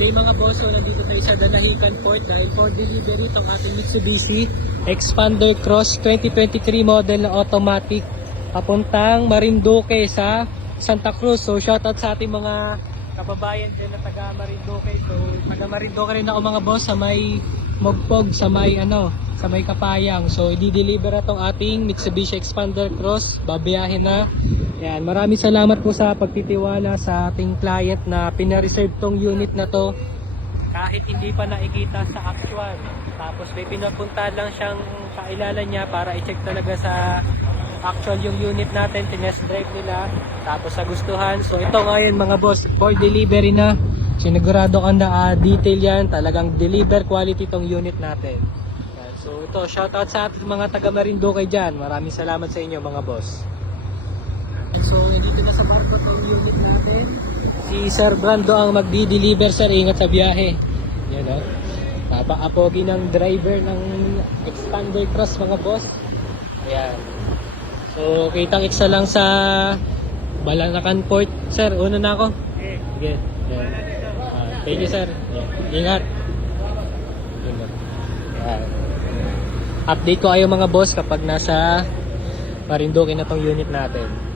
Today mga boss, so nandito tayo sa Danahican Port dahil for delivery itong ating Mitsubishi Expander Cross 2023 model na automatic papuntang Marinduque sa Santa Cruz. So shoutout sa ating mga kababayan din na taga Marinduque. So taga Marinduque rin ako mga boss sa may Mogpog, sa may Kapayang. So i-deliver na itong ating Mitsubishi Expander Cross, babiyahin na. Yan, maraming salamat po sa pagtitiwala sa ating client na pina-reserve tong unit na to kahit hindi pa nakikita sa actual. Tapos may pinapunta lang siyang kailalan niya para i-check talaga sa actual yung unit natin, tinest drive nila, tapos sa gustuhan. So ito ngayon mga boss, for delivery na. Sinigurado ka na detail yan, talagang deliver quality tong unit natin. Yan. So ito, shoutout sa ating mga taga Marinduque dyan. Maraming salamat sa inyo mga boss. So, nandito na sa barko itong unit natin. Si Sir Brando ang magdi-deliver, sir. Ingat sa biyahe. Yan o. Napaka-pogi ng driver ng Expander Cross mga boss. Ayan. So, kitang iksa lang sa Balanacan Port. Sir, una na ako. Sige. Thank you, sir. Ingat. Ayan. Update ko kayo mga boss kapag nasa Marinduque na tong unit natin.